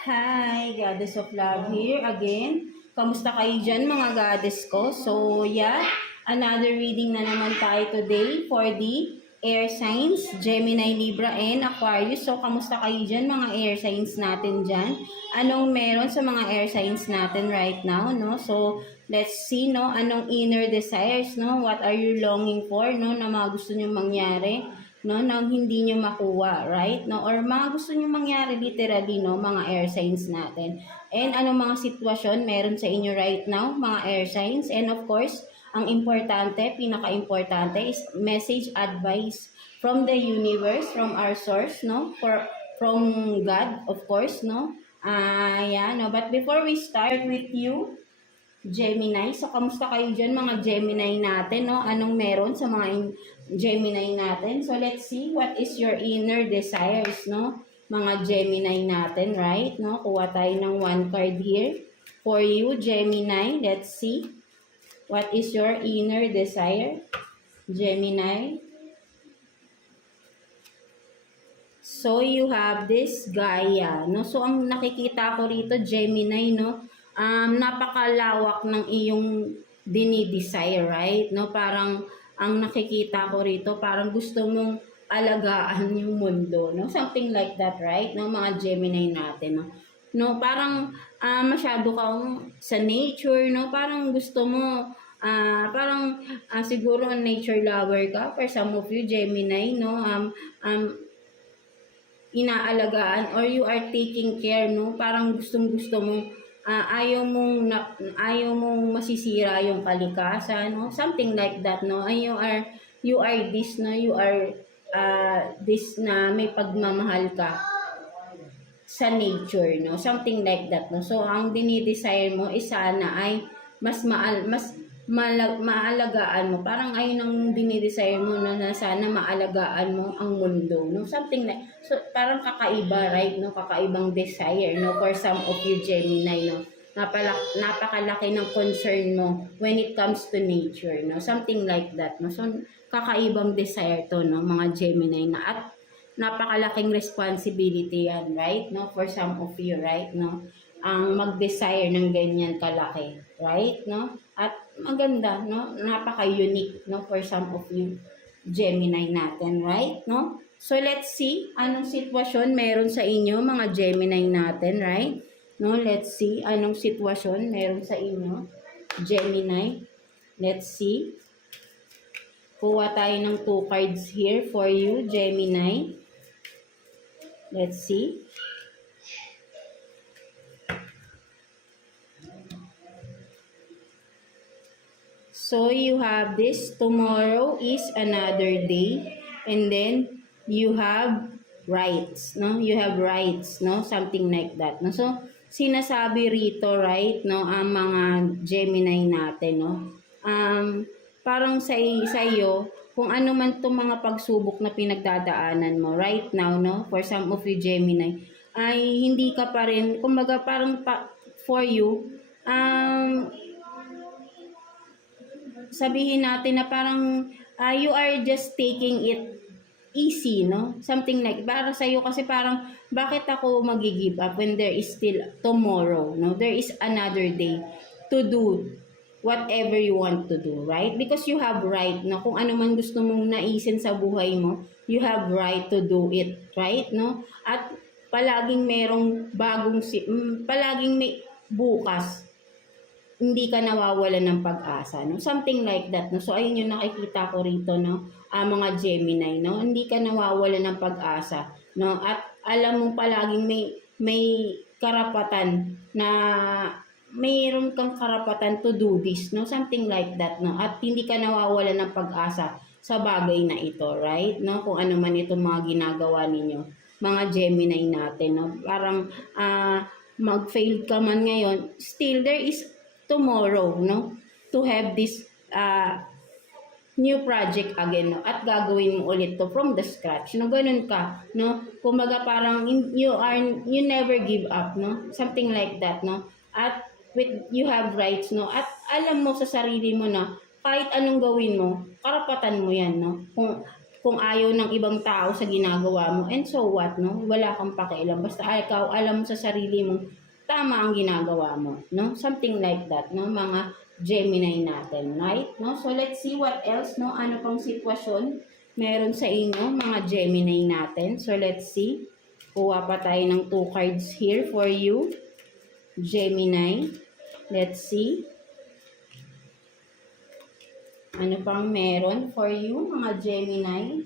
Hi, Goddess of Love here again. Kamusta kayo dyan mga goddess ko? So, yeah, another reading na naman tayo today for the air signs, Gemini, Libra, and Aquarius. So, kamusta kayo dyan mga air signs natin dyan? Anong meron sa mga air signs natin right now, no? So, let's see, no? Anong inner desires, no? What are you longing for, no? Na mga gusto nyo mangyari? No, nang hindi nyo makuha, right? No, or mga gusto nyo mangyari literally, no, mga air signs natin. And anong mga sitwasyon meron sa inyo right now, mga air signs. And of course, ang importante, pinaka-importante is message advice from the universe, from our source, no, from God, of course, no. Yeah, no, but before we start with you, Gemini. So, kamusta kayo dyan mga Gemini natin, no? Anong meron sa mga Gemini natin? So, let's see what is your inner desires, no? Mga Gemini natin, right? No? Kuha tayo ng one card here. For you, Gemini, let's see. What is your inner desire? Gemini. So, you have this Gaia, no? So, ang nakikita ko rito, Gemini, no? Napakalawak ng iyong dinidesire, right? No, parang ang nakikita ko rito, parang gusto mong alagaan yung mundo, no? Something like that, right? No, mga Gemini natin, no? No, parang masyado kang sa nature, no? Parang gusto mo siguro nature lover ka for some of you Gemini, no? Inaalagaan or you are taking care, no? Parang gustong-gusto mo ayaw mong masisira yung kalikasan, no? Something like that, no? And you are this, no? You are this na may pagmamahal ka sa nature, no? Something like that, no? So ang dinidesire mo is sana ay mas maalagaan mo. Parang ayun ang dinidesire mo, no? Na sana maalagaan mo ang mundo, no? Something like, so parang kakaiba, right? No? Kakaibang desire, no? For some of you Gemini, no? Napakalaki ng concern mo when it comes to nature, no? Something like that, no? So kakaibang desire to, no? Mga Gemini na, at napakalaking responsibility yan, right? No? For some of you, right? No? Ang mag-desire ng ganyan kalaki, right? No? At maganda, no? Napaka-unique, no? For some of you Gemini natin, right? No? So let's see anong sitwasyon meron sa inyo mga Gemini natin, right? No, let's see anong sitwasyon meron sa inyo Gemini. Let's see. Kuha tayo ng 2 cards here for you Gemini. Let's see. So you have this, tomorrow is another day, and then you have rights, no? You have rights, no? Something like that, no? So sinasabi rito, right, no, ang mga Gemini natin, no? Parang sa iyo, kung ano man itong mga pagsubok na pinagdadaanan mo right now, no? For some of you Gemini, ay hindi ka pa rin, kumbaga parang for you, sabihin natin na parang you are just taking it easy, no? Something like, para sa'yo kasi parang, bakit ako mag-give up when there is still tomorrow, no? There is another day to do whatever you want to do, right? Because you have right, no? Kung ano man gusto mong naisin sa buhay mo, you have right to do it, right? No? At palaging merong palaging may bukas, hindi ka nawawalan ng pag-asa, no? Something like that, no? So ayun yung nakikita ko rito, no? Mga Gemini, no? Hindi ka nawawalan ng pag-asa, no? At alam mo palaging may karapatan na mayroon kang karapatan to do this, no? Something like that, no? At hindi ka nawawalan ng pag-asa sa bagay na ito, right? No? Kung ano man itong mga ginagawa ninyo, mga Gemini natin, no? Parang mag-fail ka man ngayon, still there is tomorrow, no? To have this new project again, no? At gagawin mo ulit to from the scratch, no? Ganun ka, no? Kumbaga parang you never give up, no? Something like that, no? At you have rights, no? At alam mo sa sarili mo na kahit anong gawin mo, karapatan mo yan, no? kung ayaw ng ibang tao sa ginagawa mo, and so what, no? Wala kang pakialam. Basta ikaw, alam mo sa sarili mo, tama ang ginagawa mo, no? Something like that, no? Mga Gemini natin, right? No? So, let's see what else, no? Ano pang sitwasyon meron sa inyo, mga Gemini natin. So, let's see. Kuha pa tayo ng 2 cards here for you, Gemini. Let's see. Ano pang meron for you, mga Gemini?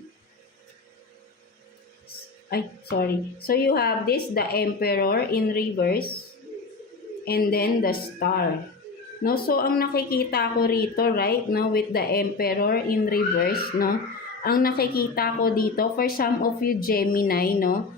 Ay, sorry. So, you have this, the Emperor in reverse. And then, the Star. No? So, ang nakikita ko rito, right, no, with the Emperor in reverse, no? Ang nakikita ko dito, for some of you Gemini, no,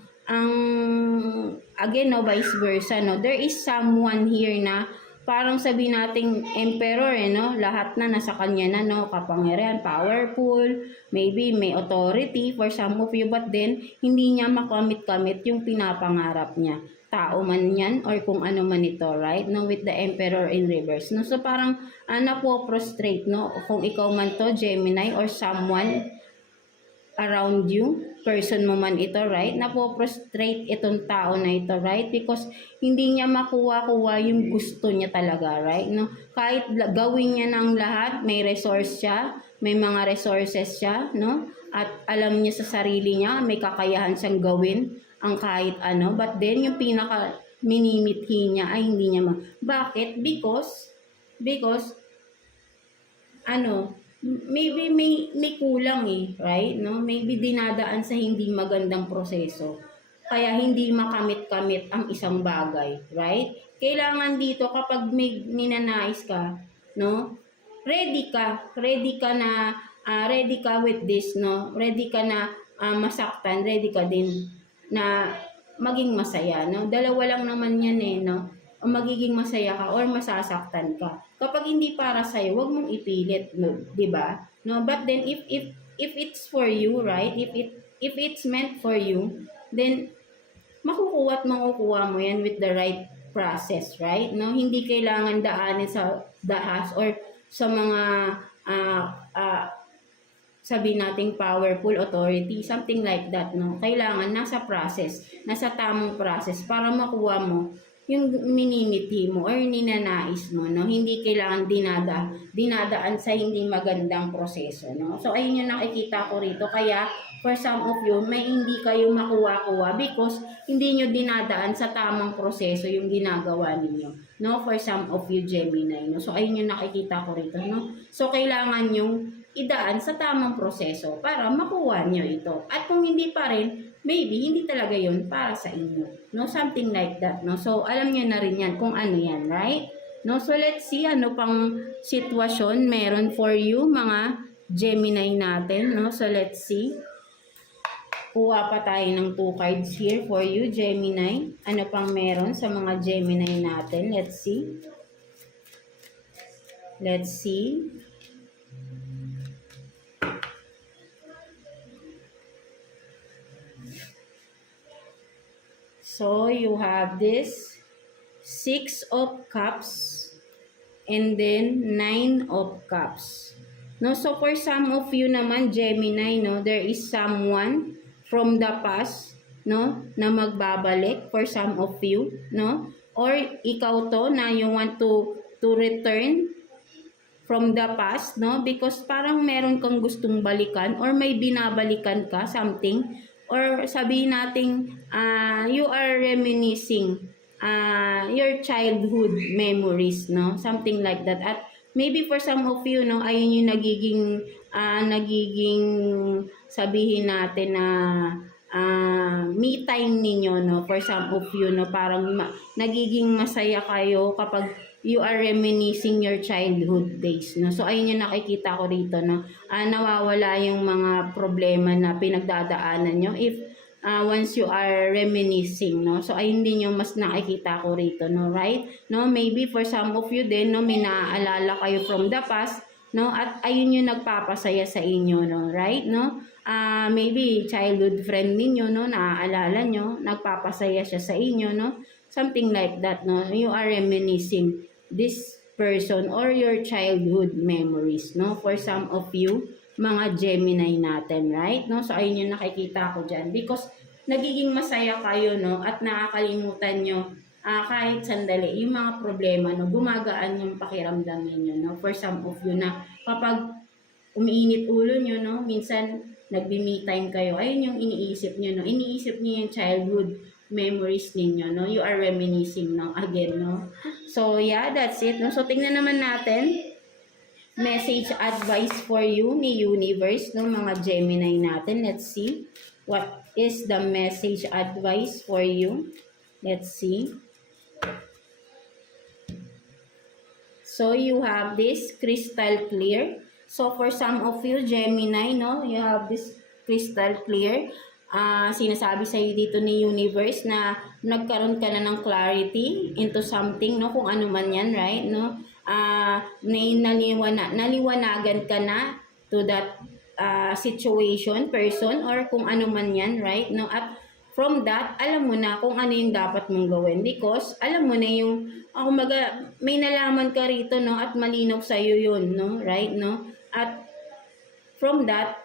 again, no, vice versa, no, there is someone here na parang sabi nating emperor, no? Lahat na nasa kanya na, no? Kapangyarihan, powerful, maybe may authority for some of you, but then, hindi niya makamit-kamit yung pinapangarap niya. Tao man yan, or kung ano man ito, right? No? With the emperor in reverse. No? So, parang, napo-prostrate, no? Kung ikaw man to, Gemini, or someone around you, person mo man ito, right? Napo-prostrate itong tao na ito, right? Because hindi niya makuha-kuha yung gusto niya talaga, right? No? Kahit gawin niya ng lahat, may resource siya, may mga resources siya, no? At alam niya sa sarili niya, may kakayahan siyang gawin ang kahit ano. But then, yung pinaka minimithi niya ay hindi niya Bakit? Because, maybe may kulang right? No? Maybe dinadaan sa hindi magandang proseso. Kaya hindi makamit-kamit ang isang bagay, right? Kailangan dito kapag may ninanais ka, no? Ready ka na ready ka with this, no? Ready ka na masaktan, ready ka din na maging masaya, no? Dalawa lang naman yan no? O magiging masaya ka or masasaktan ka. Kapag hindi para sa iyo, wag mong ipilit, no, 'di ba? No, but then if it's for you, right? If it's meant for you, then makukuha at makukuha mo 'yan with the right process, right? No, hindi kailangan daanin sa dahas or sa mga sabi nating powerful authority, something like that, no? Kailangan nasa process, nasa tamang process para makuha mo yung minimithi mo or ninanais mo, no? Hindi kailangan dinadaan sa hindi magandang proseso, no? So, ayun yung nakikita ko rito. Kaya, for some of you, may hindi kayo makuha-kuha because hindi nyo dinadaan sa tamang proseso yung ginagawa ninyo, no? For some of you, Gemini, no? So, ayun yung nakikita ko rito, no? So, kailangan yung idaan sa tamang proseso para makuha nyo ito. At kung hindi pa rin, maybe hindi talaga yun para sa inyo, no? Something like that, no? So, alam niyo na rin yan kung ano yan, right? No? So, let's see ano pang sitwasyon meron for you, mga Gemini natin, no? So, let's see. Kuha pa tayo ng 2 cards here for you, Gemini. Ano pang meron sa mga Gemini natin? Let's see. Let's see. So, you have this 6 of Cups and then 9 of Cups. No, so for some of you naman, Gemini, no, there is someone from the past, no, na magbabalik for some of you, no? Or ikaw to na you want to return from the past, no? Because parang meron kang gustong balikan or may binabalikan ka, something. Or sabihin natin, you are reminiscing your childhood memories, no? Something like that. At maybe for some of you, no, ayun yung nagiging sabihin natin na me time ninyo, no? For some of you, no, parang nagiging masaya kayo kapag you are reminiscing your childhood days, no? So, ayun yung nakikita ko rito, no? Nawawala yung mga problema na pinagdadaanan nyo if once you are reminiscing, no? So, ayun din yung mas nakikita ko rito, no? Right? No? Maybe for some of you din, no, may naaalala kayo from the past, no? At ayun yung nagpapasaya sa inyo, no? Right? No? Maybe childhood friend ninyo, no? Naaalala nyo, nagpapasaya siya sa inyo, no? Something like that, no? You are reminiscing this person or your childhood memories, no? For some of you, mga Gemini natin, right? No? So, ayun yung nakikita ko dyan. Because, nagiging masaya kayo, no? At nakakalimutan nyo, kahit sandali, yung mga problema, no? Gumagaan yung pakiramdam ninyo, no? For some of you na, kapag umiinit ulo nyo, no? Minsan, nagbi-me time kayo, ayun yung iniisip nyo, no? Iniisip nyo yung childhood memories ninyo, no? You are reminiscing, no? Again, no? So, yeah, that's it, no? So, tingnan naman natin, message advice for you ni universe, no, mga Gemini natin. Let's see what is the message advice for you. Let's see. So you have this crystal clear. So for some of you Gemini, no, you have this crystal clear. Sinasabi sa iyo dito ni universe na nagkaroon ka na ng clarity into something, no, kung ano man yan, right, no? Naliwanagan ka na to that situation, person, or kung ano man yan, right? No? At from that, alam mo na kung ano yung dapat mong gawin because alam mo na yung, may nalaman ka rito, no? At malinaw sa'yo yun, no? Right? No? At from that,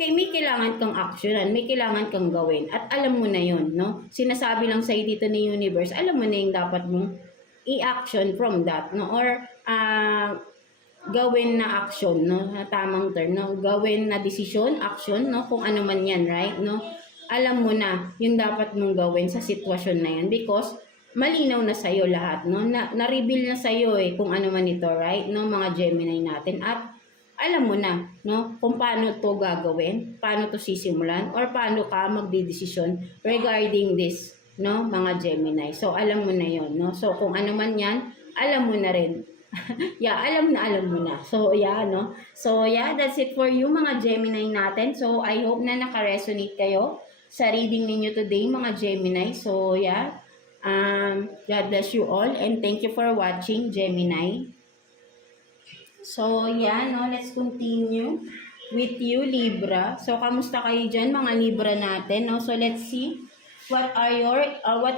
may kailangan kang actionan, may kailangan kang gawin. At alam mo na yun, no? Sinasabi lang sa'yo dito ni universe, alam mo na yung dapat mong i-action from that, no? Or gawin na action, no? Tamang term, no? Gawin na desisyon, action, no? Kung ano man yan, right? No? Alam mo na yung dapat mong gawin sa sitwasyon na yan because malinaw na sa'yo lahat, no? Na-reveal na sa'yo kung ano man ito, right? No? Mga Gemini natin. At alam mo na, no? Kung paano to gagawin, paano to sisimulan, or paano ka magdidesisyon regarding this, no, mga Gemini. So, alam mo na yon, no? So, kung ano man yan, alam mo na rin. Yeah, alam mo na. So, yeah, no? So, yeah, that's it for you, mga Gemini natin. So, I hope na naka-resonate kayo sa reading ninyo today, mga Gemini. So, yeah, God bless you all and thank you for watching, Gemini. So, yeah, no, let's continue with you, Libra. So, kamusta kayo dyan, mga Libra natin, no? So, let's see. What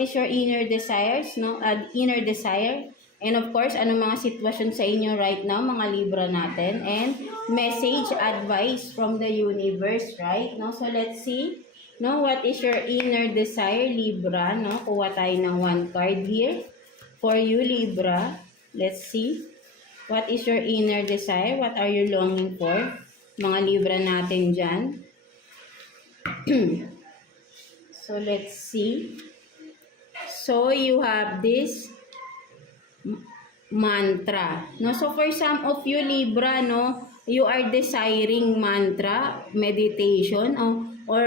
is your inner desires, no? Inner desire. And of course, anong mga sitwasyon sa inyo right now, mga Libra natin. And message, advice from the universe, right? No? So, let's see. No, what is your inner desire, Libra? No? Kuha tayo ng one card here. For you, Libra. Let's see. What is your inner desire? What are you longing for? Mga Libra natin dyan. So, let's see. So, you have this mantra. No? So, for some of you, Libra, no, you are desiring mantra, meditation, or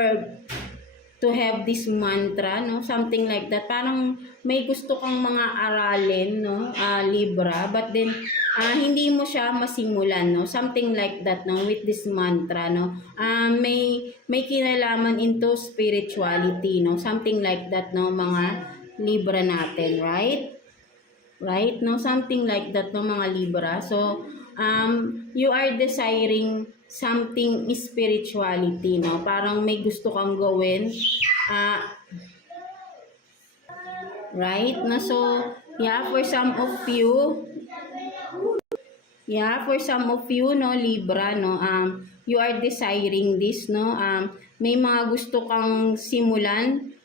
to have this mantra, no? Something like that. Parang may gusto kang mga aralin, no? Libra, but then hindi mo siya masimulan, no? Something like that, no? With this mantra, no? May kinalaman into spirituality, no? Something like that, no? Mga Libra natin, right? Right? No? Something like that, no? Mga Libra. So, you are desiring something spirituality, no? Parang may gusto kang gawin. Right? No? So, yeah, for some of you, no, Libra, no, you are desiring this, no? May mga gusto kang simulan,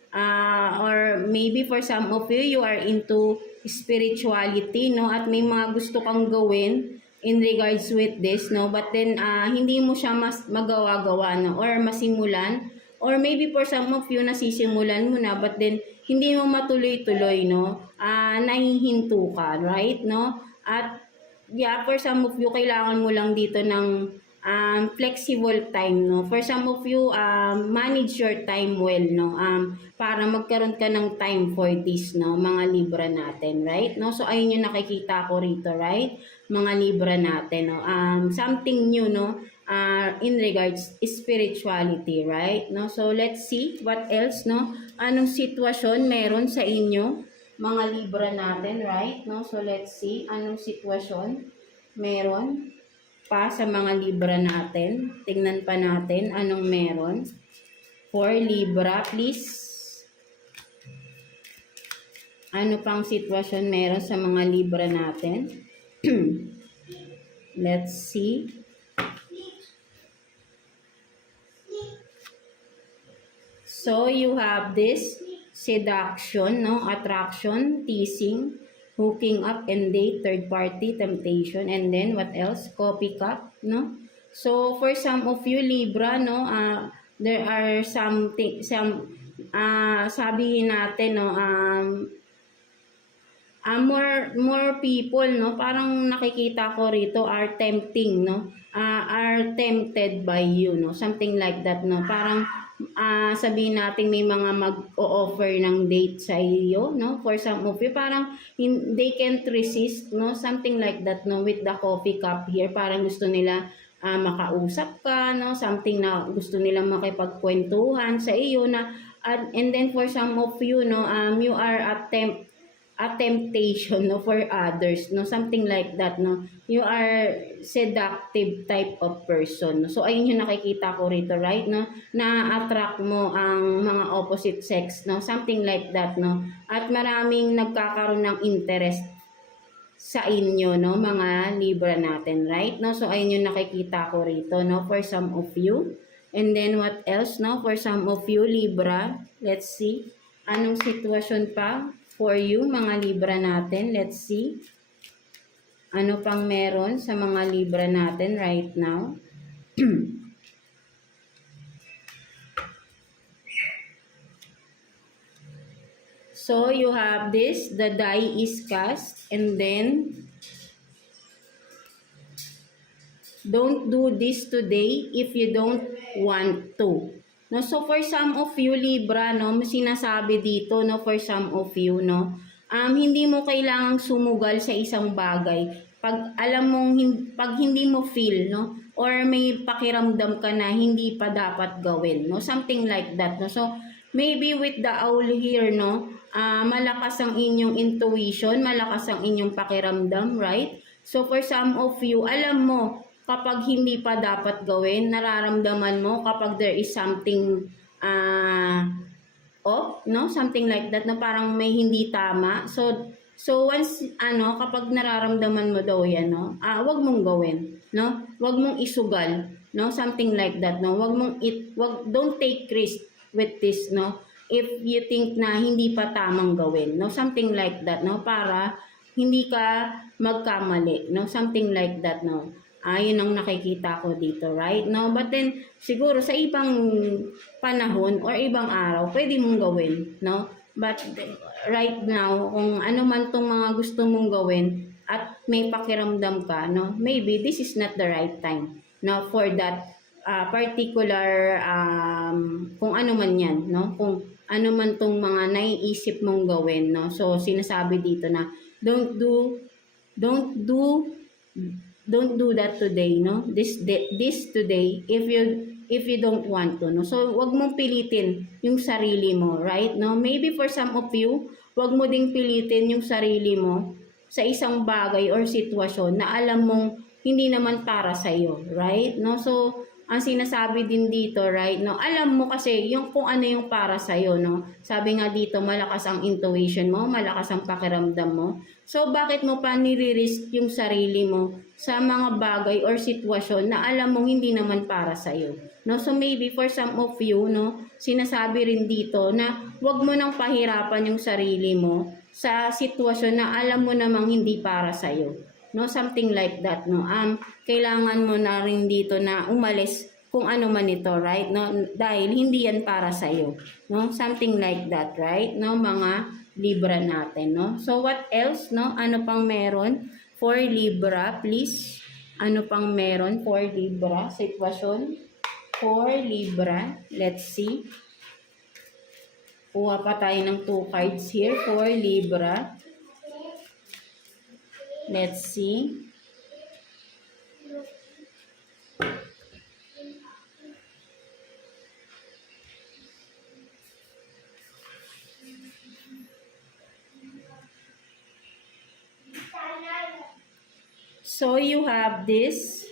or maybe for some of you, you are into spirituality, no? At may mga gusto kang gawin in regards with this, no? But then, hindi mo siya magawa-gawa, no? Or masimulan. Or maybe for some of you, nasisimulan mo na, but then, hindi mo matuloy-tuloy, no? Nahihinto ka, right, no? At, yeah, for some of you, kailangan mo lang dito ng flexible time, no? For some of you, manage your time well, no? Para magkaroon ka ng time for this, no? Mga Libra natin, right? No? So, ayun yung nakikita ko rito, right? Mga Libra natin, no? Something new, no? In regards spirituality, right? No? So, let's see what else, no? Anong sitwasyon meron sa inyo, mga Libra natin, right? No? So, let's see anong sitwasyon meron pa sa mga Libra natin. Tingnan pa natin anong meron for Libra, please. Ano pang sitwasyon meron sa mga Libra natin? Let's see. So you have this seduction, no? Attraction, teasing, hooking up and date, third party, temptation, and then what else? Copycat, no? So for some of you Libra, no, there are sabihin natin, no, more people, no, parang nakikita ko rito are tempting, no, are tempted by you, no, something like that, no, parang sabihin natin may mga mag-o-offer ng date sa iyo, no, for some of you parang they can't resist, no, something like that, no, with the coffee cup here, parang gusto nila makausap ka, no, something na gusto nilang makipagkwentuhan sa iyo na and then for some of you, no, you are a temptation, no, for others, no, something like that, no, you are seductive type of person, no? So ayun yung nakikita ko rito, right, no, na-attract mo ang mga opposite sex, no, something like that, no, at maraming nagkakaroon ng interest sa inyo, no, mga Libra natin, right, no, so ayun yung nakikita ko rito, no, for some of you. And then what else, no, for some of you Libra, let's see anong sitwasyon pa for you, mga Libra natin. Let's see. Ano pang meron sa mga Libra natin right now? So, you have this. The die is cast. And then, don't do this today if you don't want to. No, so for some of you Libra, no, sinasabi dito, no, for some of you, no, hindi mo kailangang sumugal sa isang bagay pag alam mong pag hindi mo feel, no, or may pakiramdam ka na hindi pa dapat gawin, no, something like that, no. So maybe with the owl here, no, malakas ang inyong intuition, malakas ang inyong pakiramdam, right? So for some of you, alam mo kapag hindi pa dapat gawin, nararamdaman mo kapag there is something off, no? Something like that, na parang may hindi tama. So once, kapag nararamdaman mo daw yan, no? Wag mong gawin, no? Wag mong isugal, no? Something like that, no? Don't take risk with this, no? If you think na hindi pa tamang gawin, no? Something like that, no? Para hindi ka magkamali, no? Something like that, no? Yun ang nakikita ko dito, right? No? But then, siguro sa ibang panahon or ibang araw, pwede mong gawin, no? But right now, kung ano man tong mga gusto mong gawin at may pakiramdam ka, no? Maybe this is not the right time, no? For that particular, kung ano man yan, no? Kung ano man tong mga naiisip mong gawin, no? So, sinasabi dito na, don't do that today, no, this today if you don't want to, no. So wag mong pilitin yung sarili mo, right, no. Maybe for some of you, wag mo ding pilitin yung sarili mo sa isang bagay or sitwasyon na alam mong hindi naman para sa iyo, right, no. So ang sinasabi din dito, right, no, alam mo kasi yung kung ano yung para sa iyo, no. Sabi nga dito, malakas ang intuition mo, malakas ang pakiramdam mo. So bakit mo pa nire-risk yung sarili mo sa mga bagay or sitwasyon na alam mong hindi naman para sa iyo, no? So maybe for some of you, no, sinasabi rin dito na wag mo nang pahirapan yung sarili mo sa sitwasyon na alam mo namang hindi para sa iyo, no, something like that, no. Kailangan mo na rin dito na umalis kung ano man ito, right, no, dahil hindi yan para sa iyo, no, something like that, right, no, mga Libra natin, no. So what else, no, ano pang meron for Libra, please? Ano pang meron for Libra sitwasyon for Libra? Let's see. Kuha pa tayo ng 2 cards here for Libra. Let's see. So you have this.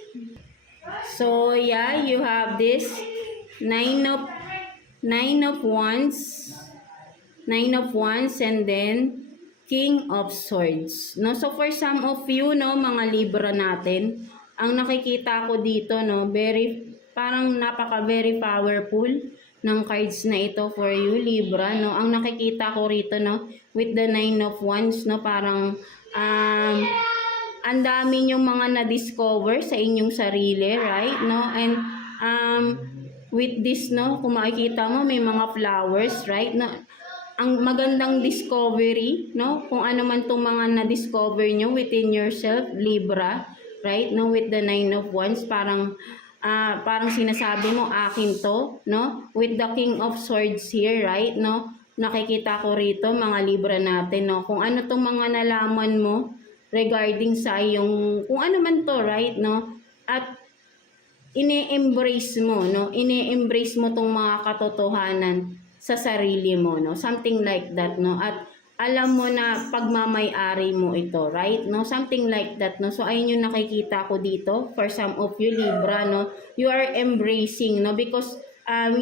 So yeah, you have this nine of wands, and then King of Swords, no. So for some of you, no, mga Libra natin, ang nakikita ko dito, no, very powerful, ng cards na ito for you, Libra, no? Ang nakikita ko rito, no, with the 9 of Wands, no, parang ang dami yung mga na-discover sa inyong sarili, right? No? And with this, no, kung makikita mo, may mga flowers, right? No? Ang magandang discovery, no? Kung ano man itong mga na-discover nyo within yourself, Libra, right? No? With the 9 of Wands, parang sinasabi mo, akin to, no? With the King of Swords here, right? No? Nakikita ko rito, mga Libra natin, no? Kung ano tong mga nalaman mo regarding sa yung, kung ano man to, right? No? At ine-embrace mo, no? Ine-embrace mo tong mga katotohanan sa sarili mo, no? Something like that, no? At alam mo na pagmamay-ari mo ito, right? No? Something like that, no? So, ayun yung nakikita ko dito for some of you, Libra, no? You are embracing, no? Because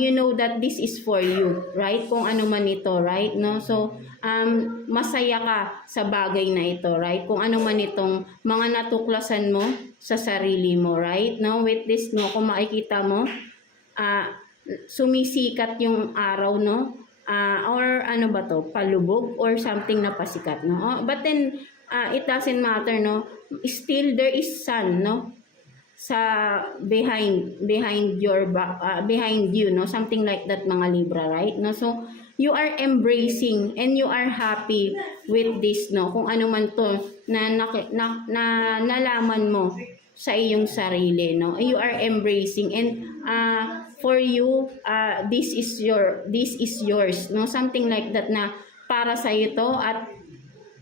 you know that this is for you, right? Kung ano man ito, right? No? So, masaya ka sa bagay na ito, right? Kung ano man itong mga natuklasan mo sa sarili mo, right? No? With this, no? Kung makikita mo, sumisikat yung araw, no? Or ano ba to, palubog or something na pasikat, no? But then it doesn't matter, no? Still there is sun, no? Sa behind your back, behind you, no? Something like that, mga Libra, right? No? So you are embracing and you are happy with this, no? Kung ano man to na nalaman mo sa iyong sarili, no? You are embracing, and for you, this is yours, no? Something like that, na para sa iyo to, at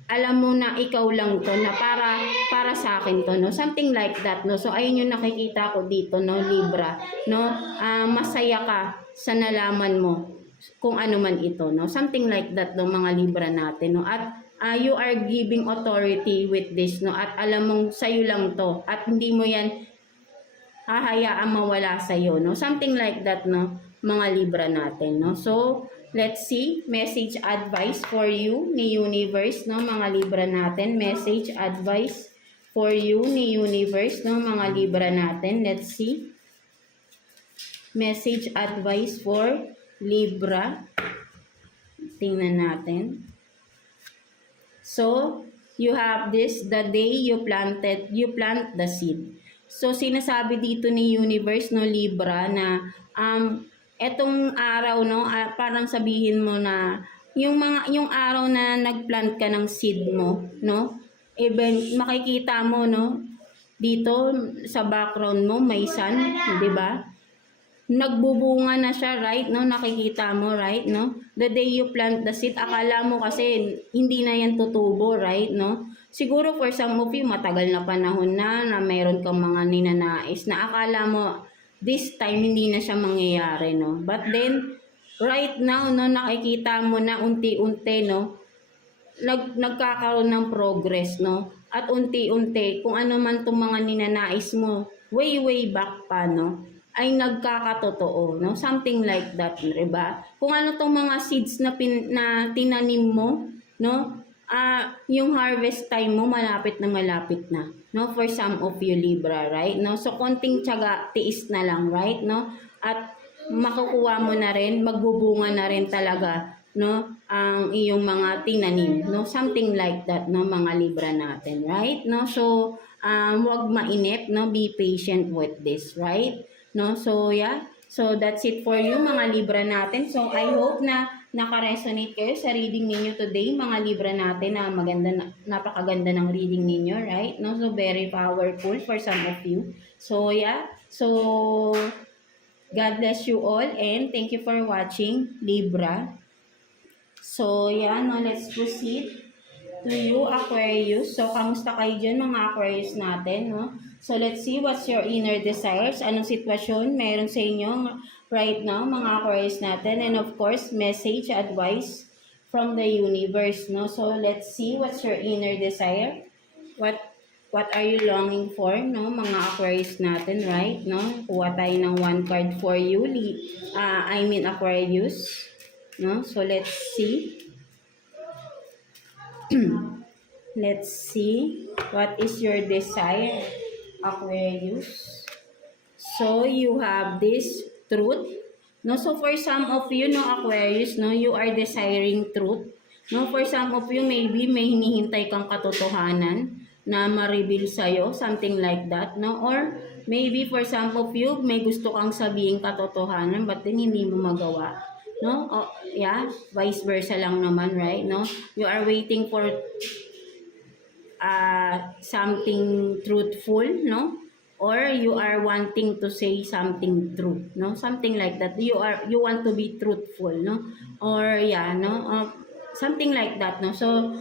alam mo na ikaw lang to, na para sa akin to, no? Something like that, no? So ayun yung nakikita ko dito, no, Libra, no? Masaya ka sa nalaman mo kung ano man ito, no? Something like that, no, mga Libra natin, no? At you are giving authority with this, no? At alam mong sa'yo lang to, at hindi mo yan hahayaan mawala sa'yo, no? Something like that, no, mga Libra natin, no? So let's see, message advice for you ni Universe, no, mga Libra natin. Message advice for you ni Universe, no, mga Libra natin. Let's see. Message advice for Libra. Tingnan natin. So, you have this, the day you plant the seed. So, sinasabi dito ni Universe, no, Libra, na etong araw, no, parang sabihin mo na yung araw na nagplant ka ng seed mo, no, even makikita mo, no, dito sa background mo may sun, 'di ba? Nagbubunga na siya, right? No, nakikita mo, right? No, the day you plant the seed, akala mo kasi hindi na yan tutubo, right? No, siguro for some of you matagal na panahon na mayroon kang mga ninanais na akala mo this time hindi na siya mangyayari, no? But then right now, no, nakikita mo na unti-unti, no, nagkakaroon ng progress, no? At unti-unti, kung ano man tong mga ninanais mo way back pa, no, ay nagkakatotoo, no? Something like that, diba? Kung ano tong mga seeds na tinanim mo, no, yung harvest time mo malapit na, no, for some of you, Libra, right? No, so konting tiyaga, tiis na lang, right? No, at makukuha mo na rin, magbubunga na rin talaga, no, ang iyong mga tinanim, no? Something like that, no, mga Libra natin, right? No, so huwag mainip, no, be patient with this, right? No, so yeah, so that's it for you, mga Libra natin. So I hope na naka-resonate kayo sa reading ninyo today, mga Libra natin, na napakaganda ng reading ninyo, right? No, so very powerful for some of you. So yeah, so God bless you all, and thank you for watching, Libra. So yeah, no, let's proceed to you, Aquarius. So kamusta kayo dyan, mga Aquarius natin, no? So let's see what's your inner desires. Anong sitwasyon meron sa inyo right now, mga Aquarius natin. And of course, message, advice from the universe, no? So let's see what's your inner desire. What are you longing for, no, mga Aquarius natin, right? No? Kuha tayo ng one card for you, Aquarius. No? So let's see. Let's see what is your desire, Aquarius. So you have this truth, No, so for some of you, no, Aquarius, no, you are desiring truth. No, for some of you, maybe may hinihintay kang katotohanan na ma-reveal sa'yo, something like that, no? Or maybe for some of you, may gusto kang sabihin katotohanan, but then hindi mo magawa. No? Oh, yeah, vice versa lang naman, right? No? You are waiting for something truthful, no? Or you are wanting to say something true, no? Something like that. You want to be truthful, no? Or yeah, no? Something like that, no? So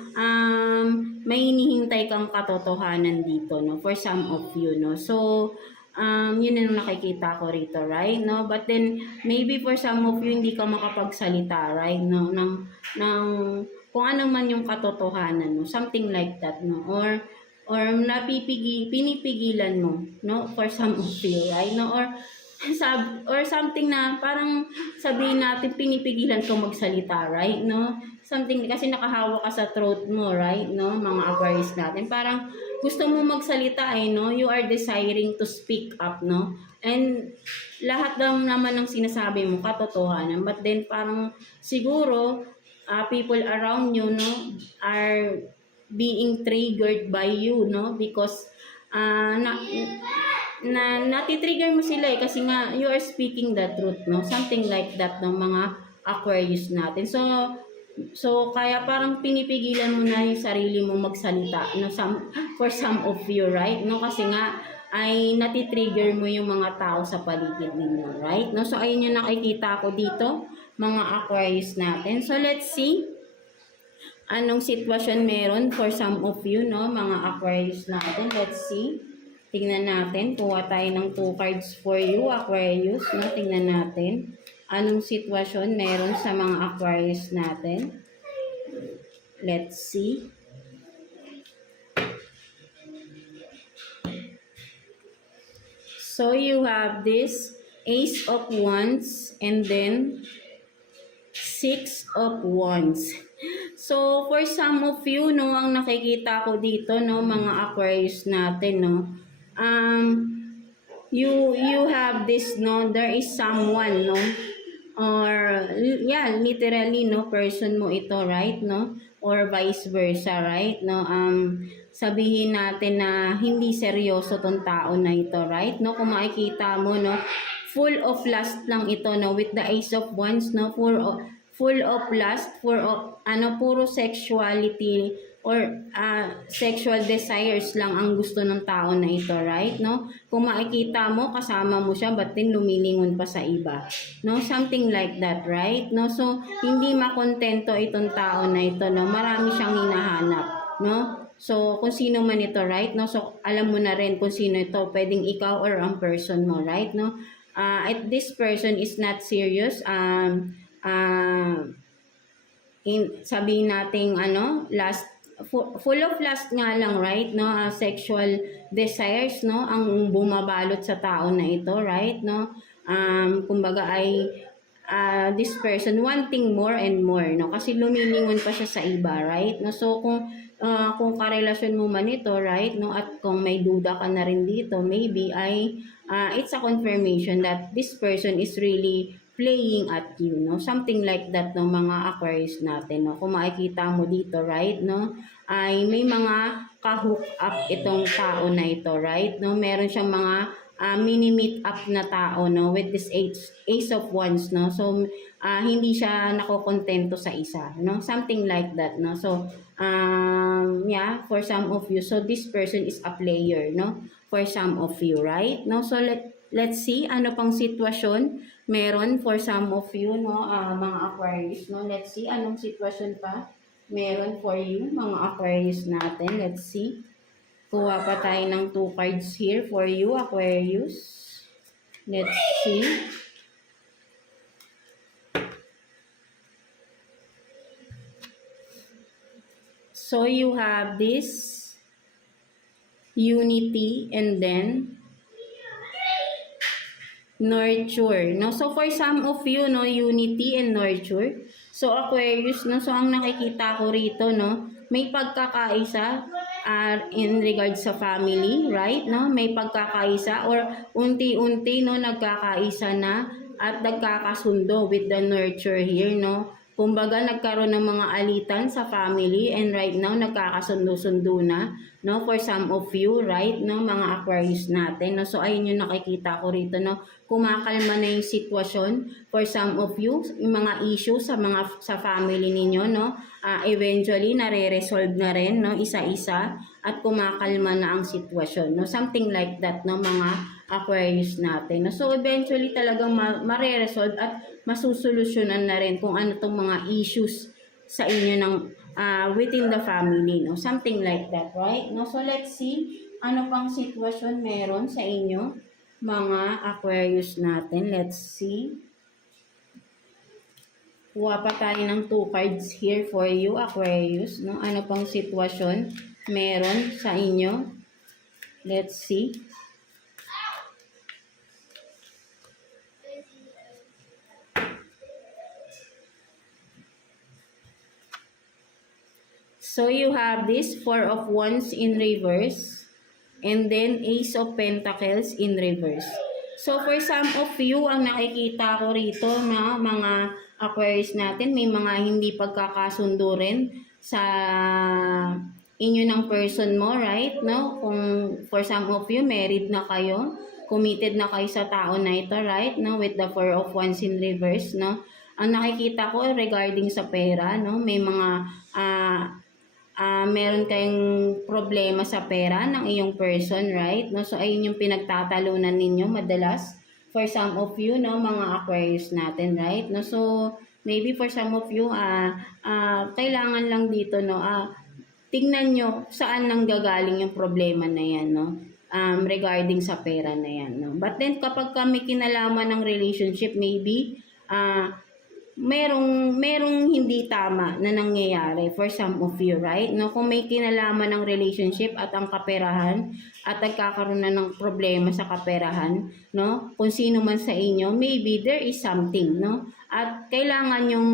may hinihintay kang katotohanan dito, no? For some of you, no? So yun ang nakikita ko rito, right? No? But then maybe for some of you hindi ka makapagsalita, right? No? ng kung ano man yung katotohanan, no? Something like that, no? Or pinipigilan mo, no? For some of you, right? No? Or something na parang sabihin natin pinipigilan kang magsalita, right? No? Something kasi nakahawak ka sa throat mo, right? No? Mga Aquarius natin. Parang gusto mo magsalita no? You are desiring to speak up, no? And lahat naman ng sinasabi mo katotohanan, but then parang siguro people around you, no, are being triggered by you, no, because natitrigger mo sila kasi nga you are speaking the truth, no, something like that ng mga Aquarius natin. So kaya parang pinipigilan mo na yung sarili mo magsalita, no, for some of you, right, no, kasi nga ay natitrigger mo yung mga tao sa paligid ninyo, right, no. So ayun yung nakikita ko dito mga Aquarius natin. So let's see anong sitwasyon meron for some of you, no, mga Aquarius natin. Let's see. Tingnan natin. Kuha tayo ng 2 cards for you, Aquarius, no. Tingnan natin anong sitwasyon meron sa mga Aquarius natin. Let's see. So you have this Ace of Wands and then 6 of Wands. So, for some of you, no, ang nakikita ko dito, no, mga Aquarius natin, no, you have this, no, there is someone, no, or, yeah, literally, no, person mo ito, right, no, or vice versa, right, no, sabihin natin na hindi seryoso tong tao na ito, right, no, kung makikita mo, no, full of lust lang ito, no, with the Ace of Wands, no, full of lust, puro sexuality or sexual desires lang ang gusto ng tao na ito, right? No? Kung makikita mo, kasama mo siya, but then lumilingon pa sa iba. No? Something like that, right? No? So, hindi makontento itong tao na ito, no? Marami siyang hinahanap, no? So, kung sino man ito, right? No? So, alam mo na rin kung sino ito, pwedeng ikaw or ang person mo, right? No? This person is not serious, sabihin nating full of lust nga lang, right, no, sexual desires, no, ang bumabalot sa tao na ito, right, no, kumbaga ay this person wanting more and more, no, kasi lumilingon pa siya sa iba, right, no. So kung karelasyon mo man ito, right, no, at kung may duda ka na rin dito, maybe ay it's a confirmation that this person is really playing at you, no? Something like that, no, mga Aquarius natin, no? Kung makikita mo dito, right, no, ay may mga ka-hook up itong tao na ito, right, no? Meron siyang mga mini-meet up na tao, no, with this Ace of Wands, no? So, hindi siya nakokontento sa isa, no? Something like that, no? So, yeah, for some of you, so this person is a player, no? For some of you, right? No? So, let's see, ano pang sitwasyon meron for some of you, no, mga Aquarius, no. Let's see anong sitwasyon pa meron for you, mga Aquarius natin. Let's see. Kuha pa tayo ng 2 cards here for you, Aquarius. Let's see. So you have this unity and then nurture, no. So for some of you, no, unity and nurture. So Aquarius, no, so ang nakikita ko rito, no, may pagkakaisa in regards sa family, right, no, may pagkakaisa or unti-unti, no, nagkakaisa na at nagkakasundo with the nurture here, no? Kumbaga, nagkaroon ng mga alitan sa family and right now, nagkakasundo-sundo na, no? For some of you, right, no? Mga Aquarius natin, no? So, ayun yung nakikita ko rito, no? Kumakalma na yung sitwasyon for some of you, yung mga issues sa family ninyo, no? Eventually, nare-resolve na rin, no? Isa-isa at kumakalma na ang sitwasyon, no? Something like that, no? Mga Aquarius natin. So, eventually talagang mare-resolve at masusolusyonan na rin kung ano tong mga issues sa inyo ng within the family, no? Something like that, right? No? So, let's see ano pang sitwasyon meron sa inyo, mga Aquarius natin. Let's see. Kuha pa tayo ng 2 cards here for you, Aquarius, no? Ano pang sitwasyon meron sa inyo? Let's see. So, you have this 4 of Wands in reverse and then Ace of Pentacles in reverse. So, for some of you, ang nakikita ko rito na mga Aquarius natin, may mga hindi pagkakasundo rin sa inyo ng person mo, right? No? Kung for some of you, married na kayo, committed na kayo sa tao na ito, right? No? With the 4 of Wands in reverse, no? Ang nakikita ko regarding sa pera, no? May mga meron kayong problema sa pera ng iyong person, right? No? So, ayun yung pinagtatalunan ninyo madalas. For some of you, no, mga Aquarius natin, right? No? So, maybe for some of you, kailangan lang dito, no, tingnan nyo saan nang gagaling yung problema na yan, no? Regarding sa pera na yan, no? But then, kapag kami kinalaman ng relationship, maybe, merong hindi tama na nangyayari for some of you, right? No, kung may kinalaman ng relationship at ang kaperahan at nagkakaroon na ng problema sa kaperahan, no? Kung sino man sa inyo, maybe there is something, no? At kailangan yung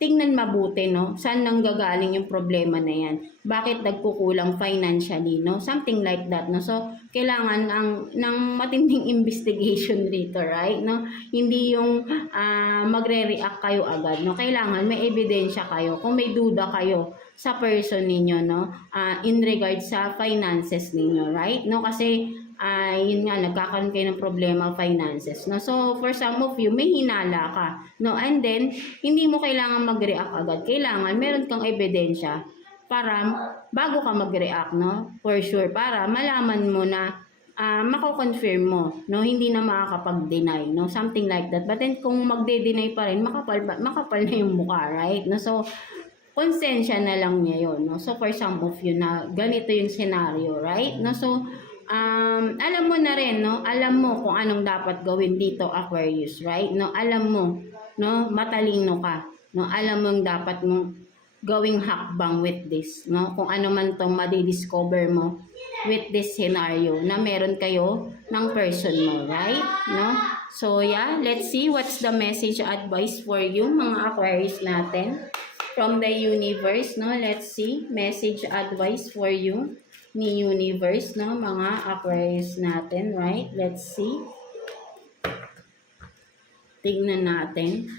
tingnan mabuti, no? Saan nang gagaling yung problema na yan? Bakit nagkukulang financially, no? Something like that, no? So, kailangan ng matinding investigation dito, right? No? Hindi yung magre-react kayo agad, no? Kailangan may ebidensya kayo. Kung may duda kayo sa person ninyo, no? In regard sa finances ninyo, right? No? Kasi yun nga, nagkakaroon kayo ng problema finances, no? So, for some of you, may hinala ka, no? And then, hindi mo kailangan mag-react agad. Kailangan, meron kang ebidensya para bago ka mag-react, no? For sure, para malaman mo na mako-confirm mo, no? Hindi na makakapag-deny, no? Something like that. But then, kung magde-deny pa rin, makapal na yung mukha, right? No? So, konsensya na lang niya yun, no? So, for some of you na ganito yung scenario, right? No? So, alam mo na rin, no? Alam mo kung anong dapat gawin dito, Aquarius, right? No? Alam mo, no? Matalino ka, no? Alam mo yung dapat mong gawing hakbang with this, no? Kung ano man tong madidiscover mo with this scenario na meron kayo ng person mo, right? No? So, yeah, let's see what's the message advice for you, mga Aquarius natin from the universe, no? Let's see, message advice for you ni universe, no, mga Aquarius natin, right? Let's see. Tingnan natin.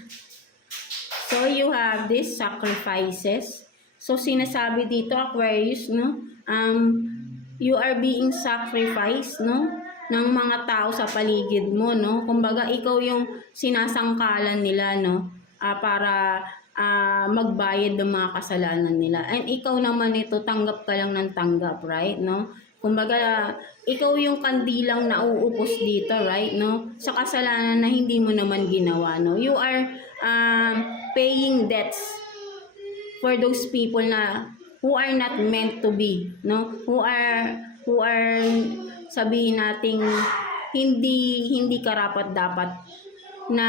So, you have this sacrifices. So, sinasabi dito, Aquarius, no, you are being sacrificed, no, ng mga tao sa paligid mo, no. Kumbaga, ikaw yung sinasangkalan nila, no, para magbayad ng mga kasalanan nila. And ikaw naman ito, tanggap ka lang ng tanggap, right? No? Kumbaga, ikaw yung kandilang nauupos dito, right? No? Sa kasalanan na hindi mo naman ginawa, no? You are paying debts for those people na who are not meant to be, no? Who are sabihin nating hindi karapat-dapat na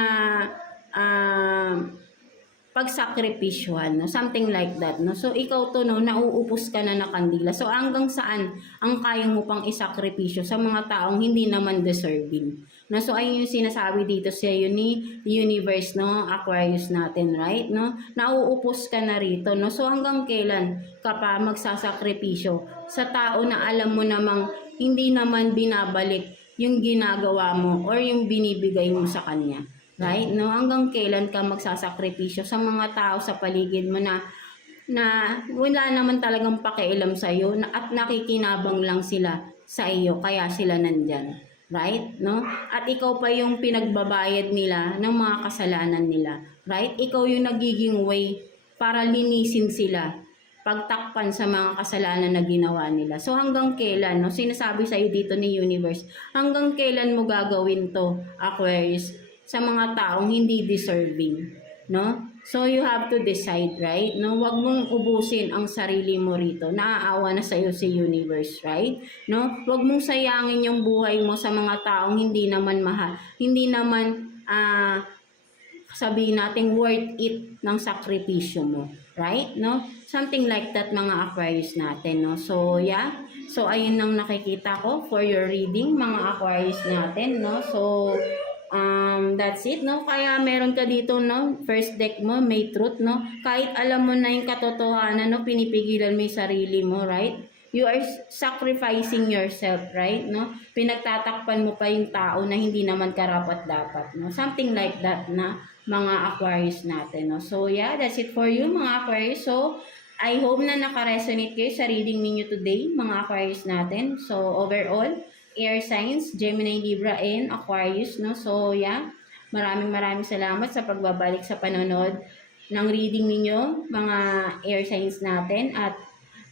pagsakripisyohan, no? Something like that, no? So, ikaw to, no, nauupos ka na na kandila. So, hanggang saan ang kaya mo pang isakripisyo sa mga taong hindi naman deserving? No? So, ayun yung sinasabi dito sa iyo ni universe, no? Aquarius natin, right? No? Nauupos ka na rito, no? So, hanggang kailan ka pa magsasakripisyo sa tao na alam mo namang hindi naman binabalik yung ginagawa mo or yung binibigay mo sa kanya. Right? No? Hanggang kailan ka magsasakripisyo sa mga tao sa paligid mo na wala naman talagang pakialam sa iyo at nakikinabang lang sila sa iyo kaya sila nandyan. Right? No? At ikaw pa yung pinagbabayad nila ng mga kasalanan nila. Right? Ikaw yung nagiging way para linisin sila, pagtakpan sa mga kasalanan na ginawa nila. So hanggang kailan, no? Sinasabi sa iyo dito ni Universe, hanggang kailan mo gagawin to, Aquarius, sa mga taong hindi deserving, no? So you have to decide, right? No, wag mong ubusin ang sarili mo rito. Naaawa na sa iyo si Universe, right? No? Wag mong sayangin yung buhay mo sa mga taong hindi naman mahal, hindi naman sabihin natin worth it ng sakripisyo mo, right? No? Something like that mga Aquarius natin, no? So, yeah. So, ayun ang nakikita ko for your reading, mga Aquarius natin, no? So, that's it, no? Kaya meron ka dito, no? First deck mo, may truth, no? Kahit alam mo na yung katotohanan, no? Pinipigilan mo yung sarili mo, right? You are sacrificing yourself, right? No? Pinagtatakpan mo pa yung tao na hindi naman karapat-dapat, no? Something like that na mga Aquarius natin, no? So, yeah, that's it for you, mga Aquarius. So, I hope na naka-resonate kayo sa reading ninyo today, mga Aquarius natin. So, overall, air signs, Gemini, Libra, and Aquarius, no? So, yeah, maraming salamat sa pagbabalik sa panonood ng reading ninyo, mga air signs natin, at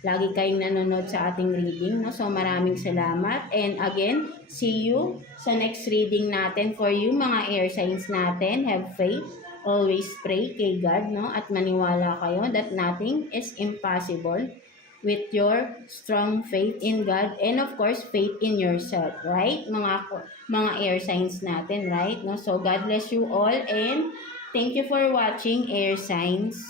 lagi kayong nanonood sa ating reading, no? So, maraming salamat. And again, see you sa next reading natin for you, mga air signs natin. Have faith. Always pray kay God, no? At maniwala kayo that nothing is impossible with your strong faith in God and of course, faith in yourself, right? Mga air signs natin, right? No? So, God bless you all and thank you for watching, air signs.